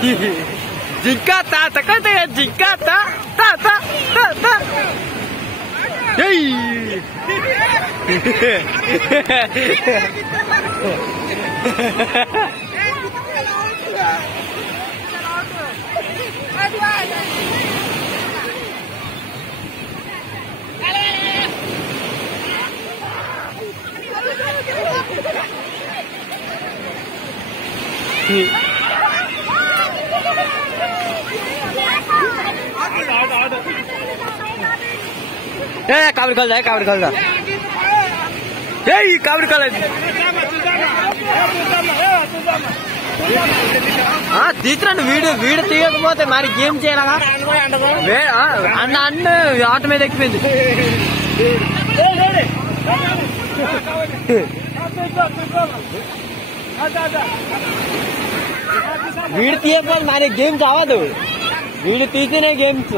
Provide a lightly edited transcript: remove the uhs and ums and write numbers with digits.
జింకా తా తకతే జింకా తా తా తా తా తా ఏయ్ काबड़ी खोल जाए काबड़ी खोल जा काबड़ी खोल తీస్తున్నా వీడియో వీడియో తీయకపోతే మరి గేమ్ చేయాలగా అన్న అన్న ఆట మీద ఎక్కిపోయింది వీడియో తీయకపోతే మరి గేమ్స్ అవ్వదు వీడియో తీస్తేనే గేమ్స్